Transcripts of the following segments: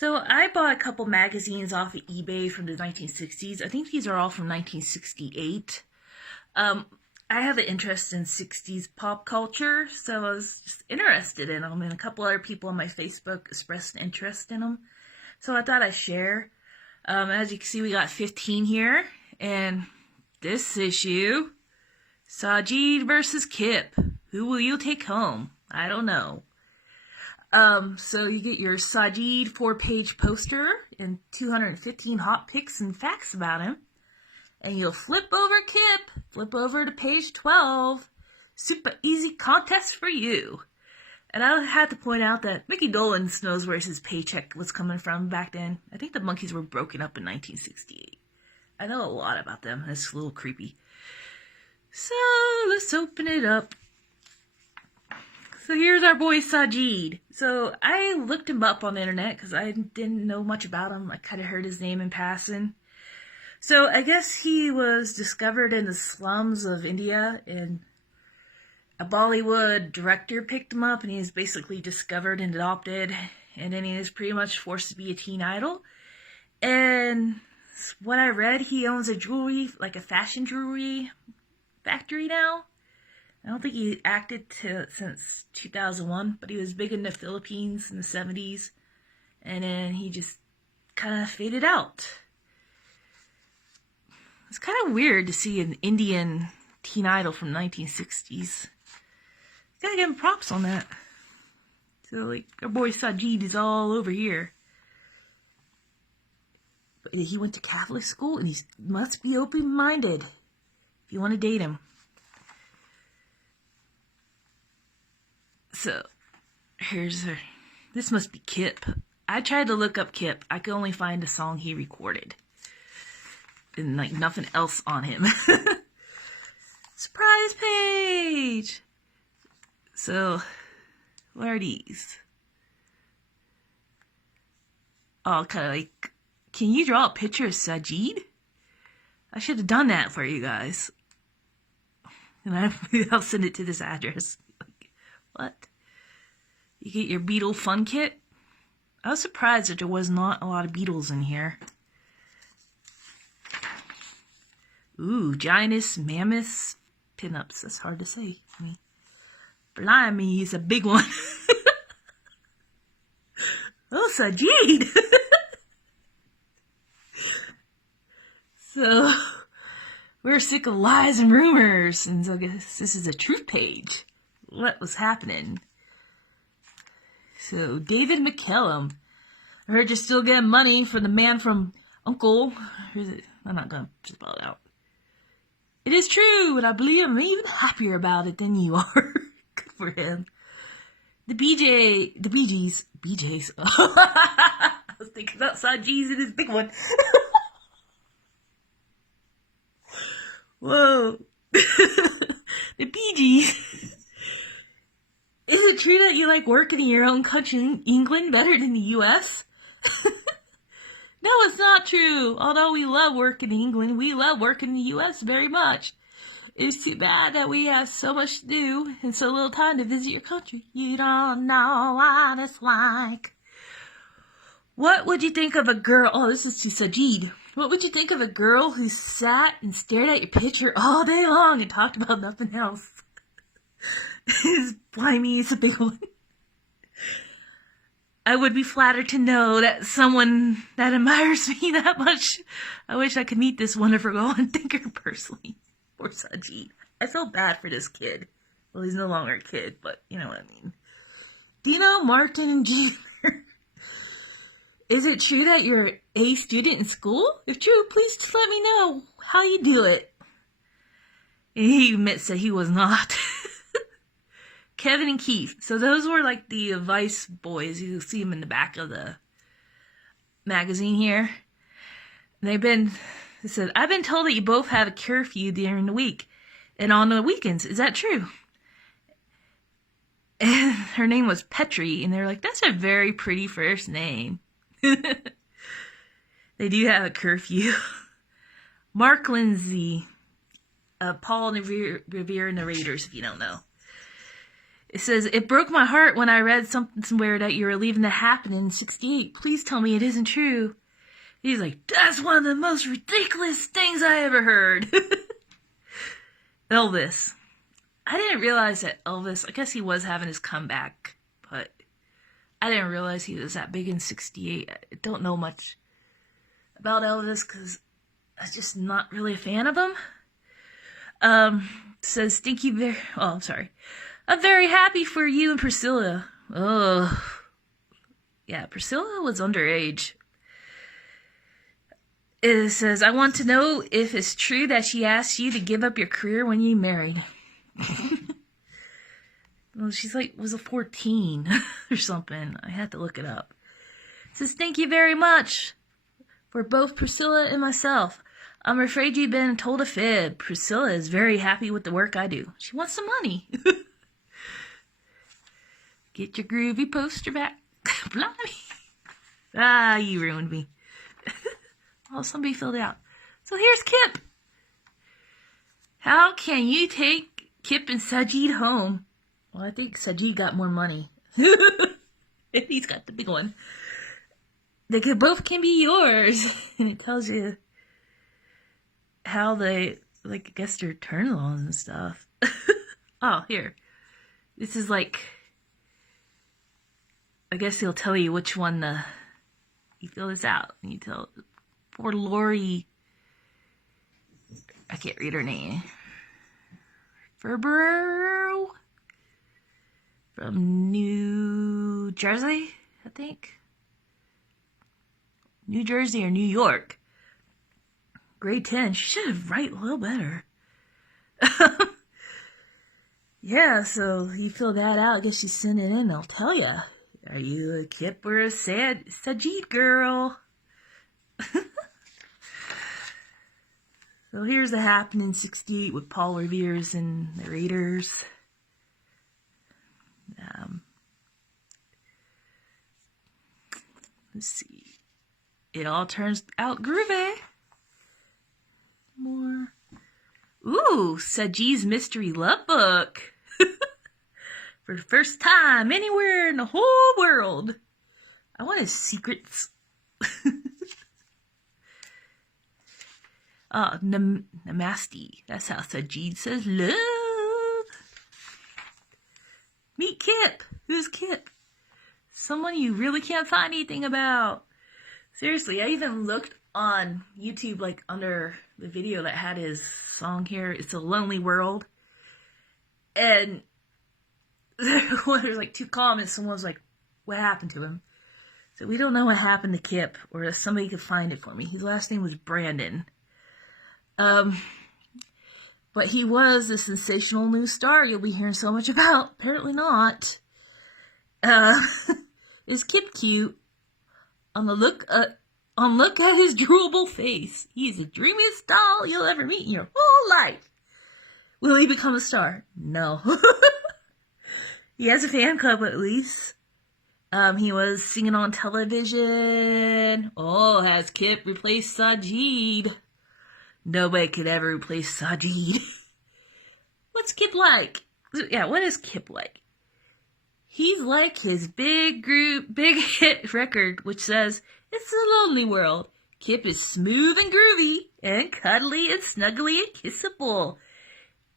So I bought a couple magazines off of eBay from the 1960s. I think these are all from 1968. Um, I have an interest in 60s pop culture, so I was just interested in them, and a couple other people on my Facebook expressed an interest in them. So I thought I'd share. As you can see, we got 15 here, and this issue, Sajid versus Kip. Who will you take home? I don't know. So you get your Sajid 4-page poster and 215 hot pics and facts about him. And you'll flip over Kip, flip over to page 12. Super easy contest for you. And I had to point out that Mickey Dolenz knows where his paycheck was coming from back then. I think the Monkees were broken up in 1968. I know a lot about them. It's a little creepy. So let's open it up. So here's our boy Sajid. So I looked him up on the internet because I didn't know much about him. I kind of heard his name in passing. So I guess he was discovered in the slums of India, and a Bollywood director picked him up, and he was basically discovered and adopted, and then he was pretty much forced to be a teen idol. And what I read, he owns a jewelry, like a fashion jewelry factory now. I don't think he acted since 2001, but he was big in the Philippines in the 70s, and then he just kind of faded out. It's kind of weird to see an Indian teen idol from 1960s. Gotta give him props on that. So, like, our boy Sajid is all over here. But he went to Catholic school, and he must be open-minded if you want to date him. So, this must be Kip. I tried to look up Kip. I could only find the song he recorded. And, like, nothing else on him. Surprise page! So, what are these? Oh, kind of like, can you draw a picture of Sajid? I should have done that for you guys. And I'll send it to this address. Like, what? You get your Beatle fun kit? I was surprised that there was not a lot of Beatles in here. Ooh, giantess, mammoths, pinups. That's hard to say. I mean, blimey, he's a big one. Oh, Sajid. So, we're sick of lies and rumors, and so I guess this is a truth page. What was happening? So, David McCallum. I heard you're still getting money from the man from Uncle. Or is it? I'm not going to spell it out. It is true, and I believe I'm even happier about it than you are. Good for him. The Bee Gees. I was thinking about Sajid and his big one. Whoa. The Bee Gees. Is it true that you like working in your own country, England, better than the U.S.? No, it's not true. Although we love working in England, we love working in the U.S. very much. It's too bad that we have so much to do and so little time to visit your country. You don't know what it's like. What would you think of a girl? Oh, this is to Sajid. What would you think of a girl who sat and stared at your picture all day long and talked about nothing else? Blimey, it's a big one. I would be flattered to know that someone that admires me that much. I wish I could meet this wonderful girl and thank her personally. Poor Sajid. I feel bad for this kid. Well, he's no longer a kid, but you know what I mean. Dino, Martin, Jr. Is it true that you're an A student in school? If true, please just let me know how you do it. And he admits that he was not. Kevin and Keith. So those were like the Vice boys. You see them in the back of the magazine here. It said, I've been told that you both have a curfew during the week and on the weekends. Is that true? And her name was Petrie, and they're like, that's a very pretty first name. They do have a curfew. Mark Lindsay, Paul Revere and the Raiders, if you don't know. It says, it broke my heart when I read something somewhere that you were leaving to happen in 68. Please tell me it isn't true. He's like, that's one of the most ridiculous things I ever heard. Elvis. I didn't realize that Elvis, I guess he was having his comeback, but I didn't realize he was that big in 68. I don't know much about Elvis because I'm just not really a fan of him. Says, Stinky Bear. Oh, I'm sorry. I'm very happy for you and Priscilla. Oh. Yeah, Priscilla was underage. It says, I want to know if it's true that she asked you to give up your career when you married. Well, she's like, was a 14 or something. I had to look it up. It says, thank you very much for both Priscilla and myself. I'm afraid you've been told a fib. Priscilla is very happy with the work I do. She wants some money. Get your groovy poster back. Blimey. Ah, you ruined me. Oh, somebody filled it out. So here's Kip. How can you take Kip and Sajid home? Well, I think Sajid got more money. He's got the big one. They both can be yours. And it tells you how they, like, I guess their turn-ons and stuff. Oh, here. This is like, I guess he'll tell you which one you fill this out. And you tell, poor Lori, I can't read her name. Ferbero from New Jersey, I think. New Jersey or New York. Grade 10. She should have write a little better. Yeah, so you fill that out. I guess you send it in. They'll tell you. Are you a Kip or a Sajid girl? So here's the happening 68 with Paul Revere's and the Raiders. Let's see. It all turns out groovy. More. Ooh, Sajid's Mystery Love Book. For the first time anywhere in the whole world. I want his secrets. Namaste. That's how Sajid says love. Meet Kip. Who's Kip? Someone you really can't find anything about. Seriously, I even looked on YouTube, like, under the video that had his song here, It's a Lonely World. And there's like 2 comments. Someone was like, what happened to him? So we don't know what happened to Kip, or if somebody could find it for me. His last name was Brandon. But he was a sensational new star you'll be hearing so much about. Apparently not. Is Kip cute? On look at his droolable face. He's the dreamiest doll you'll ever meet in your whole life. Will he become a star? No. He has a fan club at least. He was singing on television. Oh, has Kip replaced Sajid? Nobody could ever replace Sajid. What's Kip like? Yeah, what is Kip like? He's like his big hit record, which says, It's a Lonely World. Kip is smooth and groovy, and cuddly and snuggly and kissable,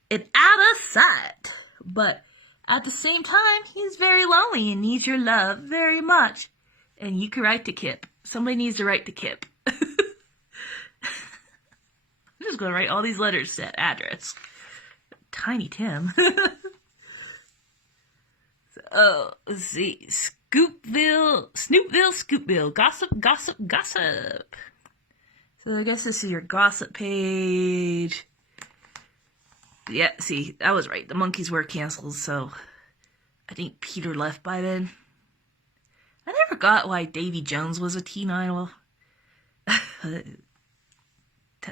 and out of sight. But at the same time, he's very lonely and needs your love very much. And you can write to Kip. Somebody needs to write to Kip. I'm just going to write all these letters to that address. Tiny Tim. Let's see. Snoopville, gossip. So I guess this is your gossip page. Yeah, see, I was right. The monkeys were canceled, so I think Peter left by then. I never got why Davy Jones was a teen idol.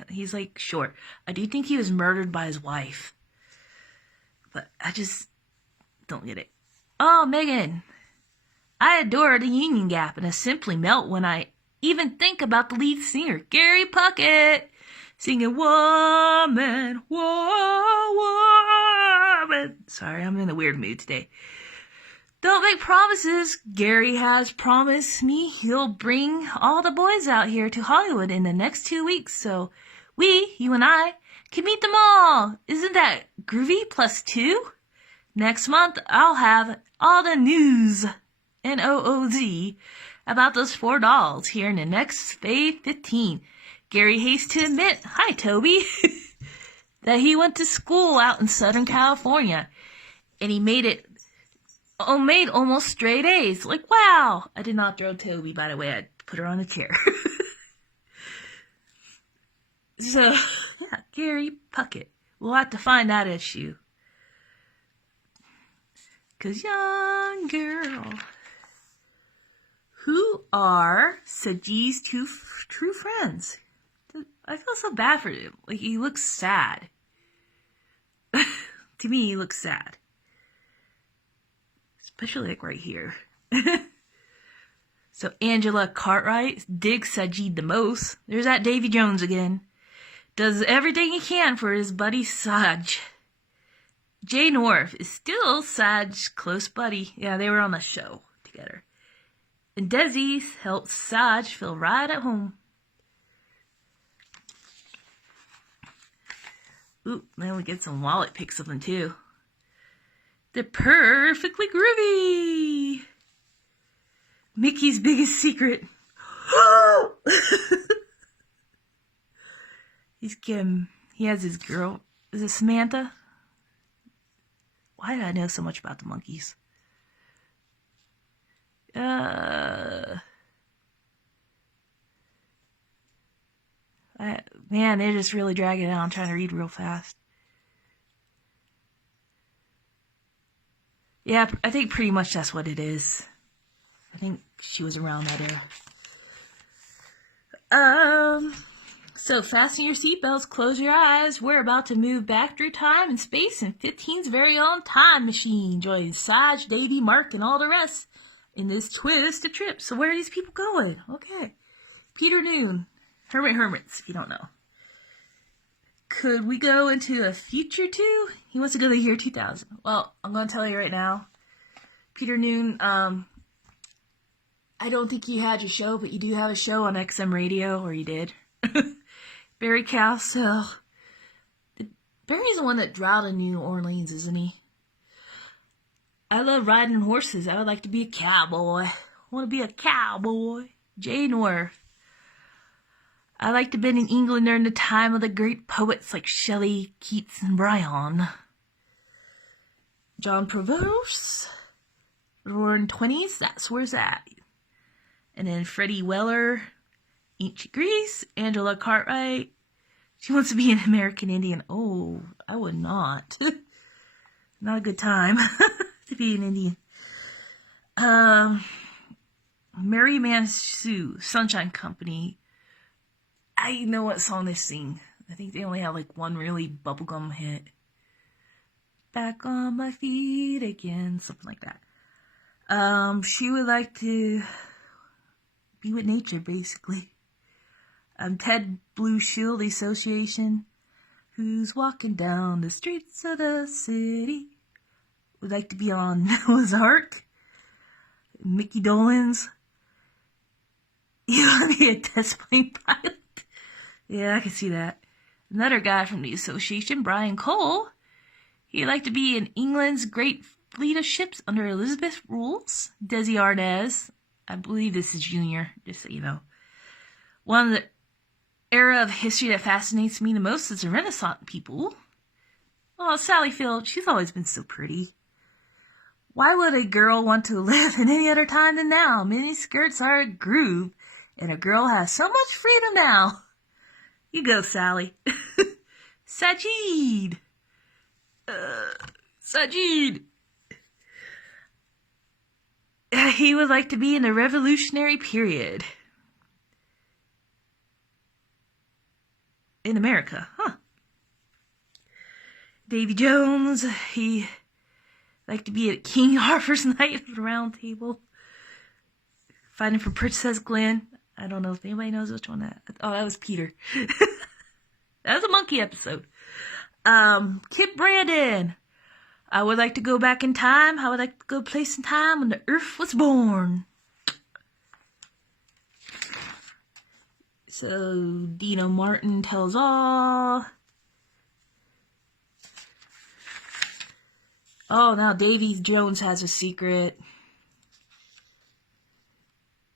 He's like, sure. I do think he was murdered by his wife. But I just don't get it. Oh, Megan. I adore the Union Gap, and I simply melt when I even think about the lead singer, Gary Puckett, singing Woman, Whoa, Whoa. Sorry, I'm in a weird mood today. Don't make promises. Gary has promised me he'll bring all the boys out here to Hollywood in the next 2 weeks, so you and I, can meet them all. Isn't that groovy? +2? Next month, I'll have all the news, NOOZ, about those 4 dolls here in the next Fave 15. Gary hates to admit, hi Toby, that he went to school out in Southern California, and he made almost straight A's. Like, wow. I did not throw Toby, by the way. I put her on a chair. So, yeah, Gary Puckett. We'll have to find that issue. 'Cause young girl. Who are Sajid's two true friends? I feel so bad for him. Like, he looks sad. To me, he looks sad. Especially like right here. So Angela Cartwright digs Sajid the most. There's that Davy Jones again. Does everything he can for his buddy Saj. Jay North is still Saj's close buddy. Yeah, they were on the show together. And Desi helps Saj feel right at home. Ooh, then we get some wallet pics of them too. They're perfectly groovy. Mickey's biggest secret. He has his girl. Is it Samantha? Why do I know so much about the monkeys? Man, they're just really dragging it out. I'm trying to read real fast. Yeah, I think pretty much that's what it is. I think she was around that era. So fasten your seatbelts, close your eyes. We're about to move back through time and space in 15's very own time machine. Join Saj, Davy, Mark, and all the rest in this twisted trip. So where are these people going? Okay. Peter Noon. Hermits, if you don't know. Could we go into a future too? He wants to go to the year 2000. Well, I'm going to tell you right now. Peter Noon, I don't think you had your show, but you do have a show on XM Radio, or you did. Barry Castle. Barry's the one that drowned in New Orleans, isn't he? I love riding horses. I would like to be a cowboy. I want to be a cowboy. Jay North. I like to have been in England during the time of the great poets like Shelley, Keats, and Bryan. John Provost. Roaring 20s, that's where's that. And then Freddie Weller, Ancient Greece, Angela Cartwright. She wants to be an American Indian. Oh, I would not. Not a good time to be an Indian. Mary Sue, Sunshine Company. I know what song they sing. I think they only have like one really bubblegum hit. Back on my feet again. Something like that. She would like to be with nature, basically. Ted Blue Shield Association, who's walking down the streets of the city. Would like to be on Noah's Ark. Mickey Dolenz. You want to be a test plane pilot? Yeah, I can see that. Another guy from the association, Brian Cole. He'd like to be in England's great fleet of ships under Elizabeth's rules. Desi Arnaz. I believe this is Junior, just so you know. One of the era of history that fascinates me the most is the Renaissance people. Oh, Sally Field, she's always been so pretty. Why would a girl want to live in any other time than now? Mini skirts are a groove, and a girl has so much freedom now. You go, Sally. Sajid. Sajid. He would like to be in the revolutionary period. In America, huh? Davy Jones, he like to be at King Arthur's Night of the Round Table. Fighting for Princess Glenn. I don't know if anybody knows which one that. Oh, that was Peter. That was a monkey episode. Kip Brandon. I would like to go back in time. I would like to go a place in time when the earth was born. So, Dino Martin tells all. Oh, now Davy Jones has a secret.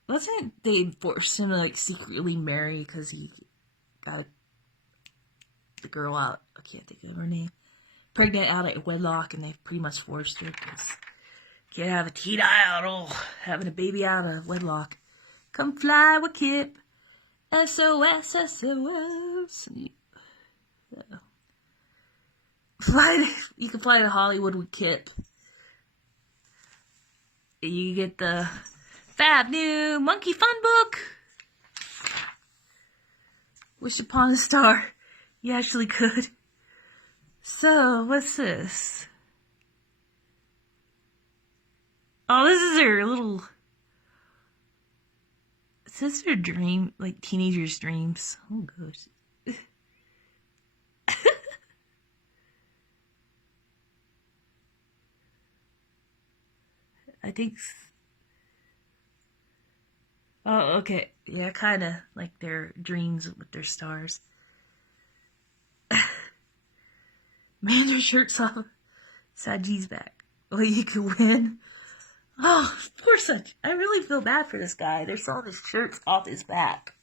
Wasn't they forced him to, like, secretly marry because he got the girl out, I can't think of her name, pregnant out of wedlock, and they pretty much forced her because can't have a teen idol having a baby out of wedlock. Come fly with Kip. SOS, SOS. You can fly to Hollywood with Kip. You get the fab new Monkey Fun book. Wish upon a star. You actually could. So, what's this? Oh, this is her little... Is this her dream? Like, teenager's dreams? Oh, gosh. I think... Oh, okay. Yeah, kind of like their dreams with their stars. Man, your shirt's off. Sajid's back. Oh, you could win. Oh, poor Sajid. I really feel bad for this guy. They're selling his shirts off his back.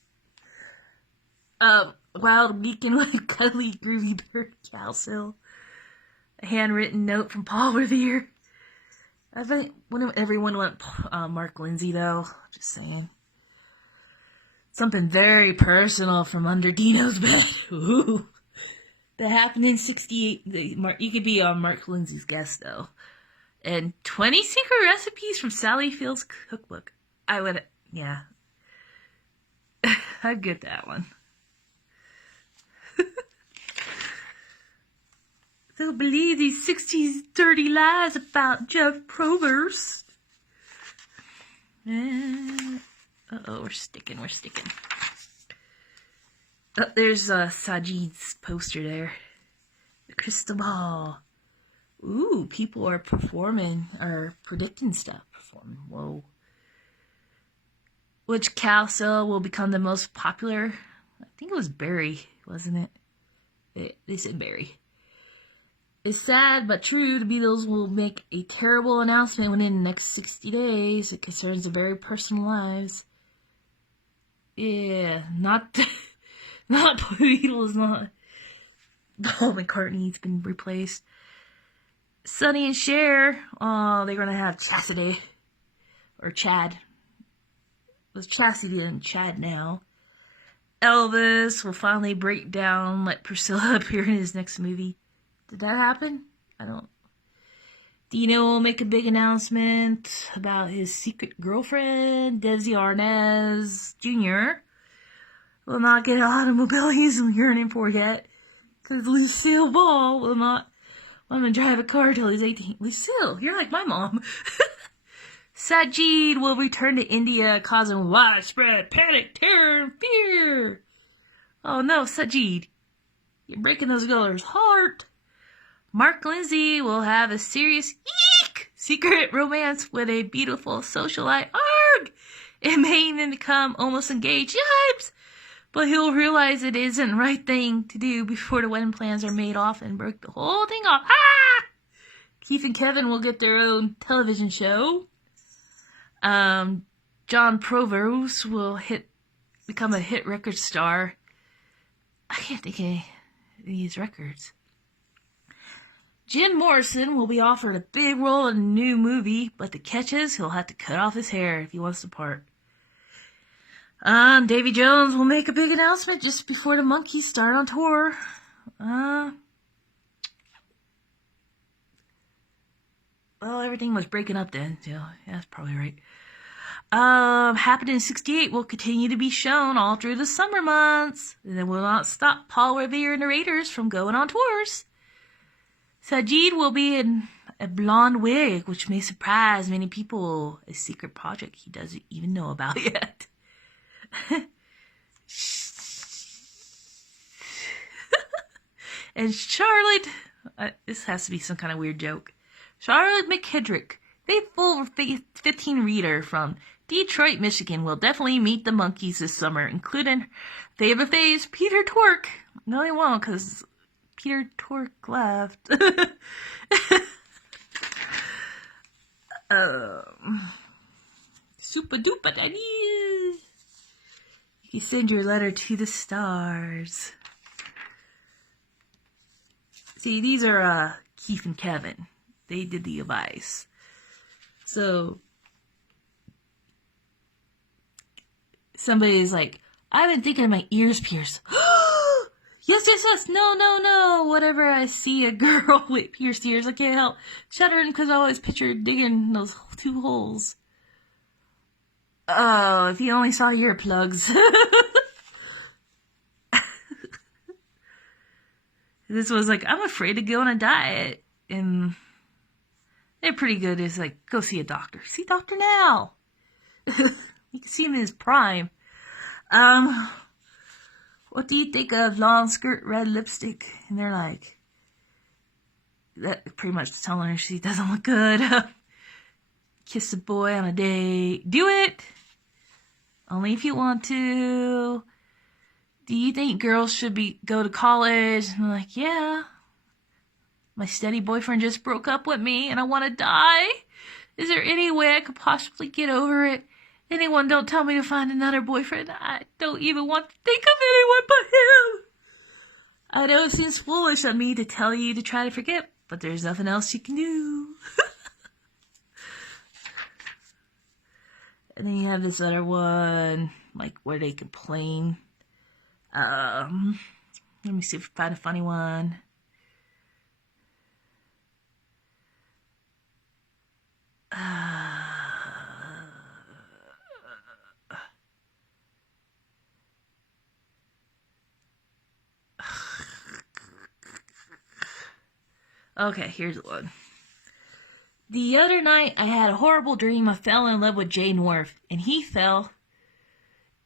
Wild Weekend with a cuddly, groovy bird, Calcil. A handwritten note from Paul Revere. I think everyone went Mark Lindsay, though. Just saying. Something very personal from under Dino's bed. Ooh. That happened in 68. You could be on Mark Lindsay's guest, though. And 20 secret recipes from Sally Field's cookbook. I would, yeah. I'd get that one. They'll believe these 60s dirty lies about Jeff Provost. Uh-oh, we're sticking. Oh, there's Sajid's poster there. The crystal ball. Ooh, people are predicting stuff. Whoa. Which Calcil will become the most popular? I think it was Barry, wasn't it? They said Barry. It's sad but true. The Beatles will make a terrible announcement within the next 60 days. It concerns their very personal lives. Yeah, not Beatles, not. Paul McCartney's been replaced. Sonny and Cher, oh, they're gonna have Chastity. Or Chad. It was Chastity and Chad now. Elvis will finally break down, let Priscilla appear in his next movie. Did that happen? I don't. Dino will make a big announcement about his secret girlfriend, Desi Arnaz Jr. will not get an automobile he's yearning for yet, because Lucille Ball will not want to drive a car till he's 18. Lucille, you're like my mom. Sajid will return to India, causing widespread panic, terror, and fear. Oh no, Sajid, you're breaking those girls' heart. Mark Lindsay will have a serious secret romance with a beautiful socialite. Arg! It may even become almost engaged. Yipes! But he'll realize it isn't the right thing to do before the wedding plans are made off and break the whole thing off. Ah! Keith and Kevin will get their own television show. John Provost will become a hit record star. I can't think of these records. Jim Morrison will be offered a big role in a new movie, but the catch is he'll have to cut off his hair if he wants the part. Davy Jones will make a big announcement just before the Monkees start on tour. Well, everything was breaking up then, so yeah, that's probably right. Happened in 68 will continue to be shown all through the summer months, and it will not stop Paul Revere and the Raiders from going on tours. Sajid will be in a blonde wig, which may surprise many people. A secret project he doesn't even know about yet. And Charlotte, this has to be some kind of weird joke. Charlotte McKittrick, faithful 15 reader from Detroit, Michigan, will definitely meet the monkeys this summer, including favorite phase, Peter Tork. No, he won't, because Peter Tork left. Super duper daddy. You can send your letter to the stars. See, these are Keith and Kevin. They did the advice. So somebody's like, I've been thinking of my ears pierced. Yes. No. Whatever I see a girl with pierced ears, I can't help shuddering because I always picture digging those 2 holes. Oh, if you only saw earplugs. This was like, I'm afraid to go on a diet. And they're pretty good. It's like, go see a doctor. See a doctor now. You can see him in his prime. What do you think of long skirt red lipstick? And they're like, that pretty much telling her she doesn't look good. Kiss a boy on a date. Do it. Only if you want to. Do you think girls should go to college? And I'm like, yeah. My steady boyfriend just broke up with me and I want to die. Is there any way I could possibly get over it? Anyone don't tell me to find another boyfriend. I don't even want to think of anyone but him. I know it seems foolish of me to tell you to try to forget, but there's nothing else you can do. And then you have this other one, like, where they complain. Let me see if I find a funny one. Okay, here's one. The other night, I had a horrible dream. I fell in love with Jay North, and he fell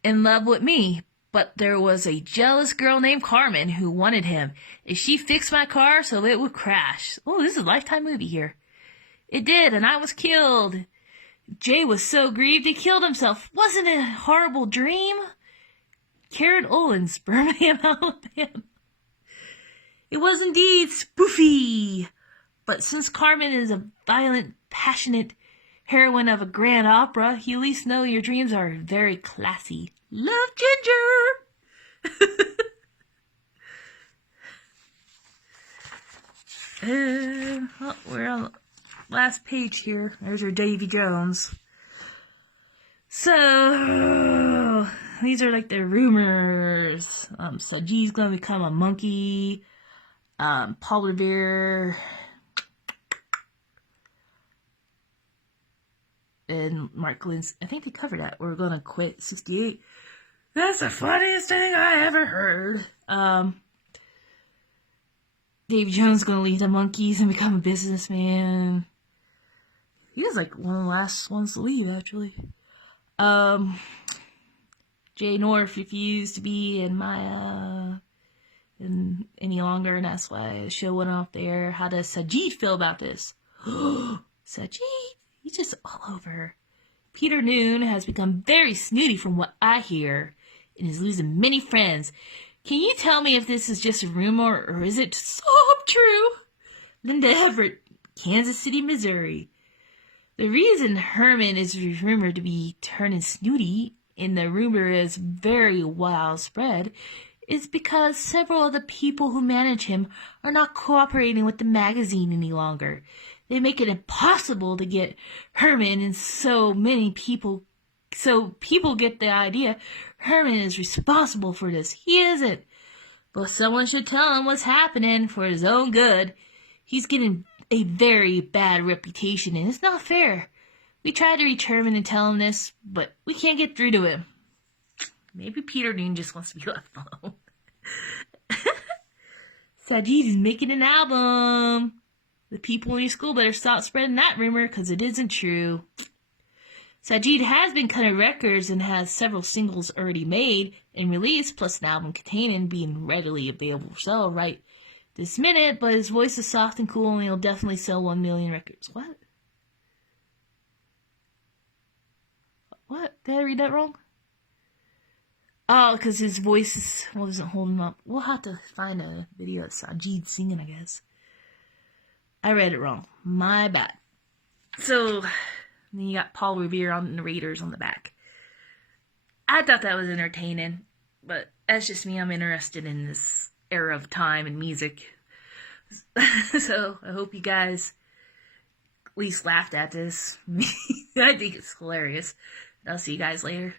in love with me. But there was a jealous girl named Carmen who wanted him, and she fixed my car so it would crash. Oh, this is a Lifetime movie here. It did, and I was killed. Jay was so grieved he killed himself. Wasn't it a horrible dream? Karen Owens, Birmingham, Alabama. It was indeed spoofy. But since Carmen is a violent, passionate heroine of a grand opera, you at least know your dreams are very classy. Love, Ginger! We're on the last page here. There's your Davy Jones. So, these are like the rumors. Sajid's gonna become a monkey. Paul Revere and Mark Lynn's, I think they covered that. We're gonna quit 68. That's the funniest thing I ever heard. Davy Jones gonna leave the monkeys and become a businessman. He was like one of the last ones to leave, actually. Jay North refused to be in my any longer, and that's why the show went off there. How does Sajid feel about this? Sajid, he's just all over. Peter Noon has become very snooty from what I hear, and is losing many friends. Can you tell me if this is just a rumor, or is it so true? Linda Everett, Kansas City, Missouri. The reason Herman is rumored to be turning snooty, and the rumor is very widespread, is because several of the people who manage him are not cooperating with the magazine any longer. They make it impossible to get Herman, and so people get the idea Herman is responsible for this. He isn't. But someone should tell him what's happening for his own good. He's getting a very bad reputation, and it's not fair. We tried to reach Herman and tell him this, but we can't get through to him. Maybe Peter Dean just wants to be left alone. Sajid is making an album. The people in your school better stop spreading that rumor, because it isn't true. Sajid has been cutting records and has several singles already made and released, plus an album containing being readily available for sale right this minute, but his voice is soft and cool, and he'll definitely sell 1 million records. What? What? Did I read that wrong? Oh, because his voice wasn't holding up. We'll have to find a video of Sajid singing, I guess. I read it wrong. My bad. So, then you got Paul Revere on the Raiders on the back. I thought that was entertaining, but that's just me. I'm interested in this era of time and music. So, I hope you guys at least laughed at this. I think it's hilarious. I'll see you guys later.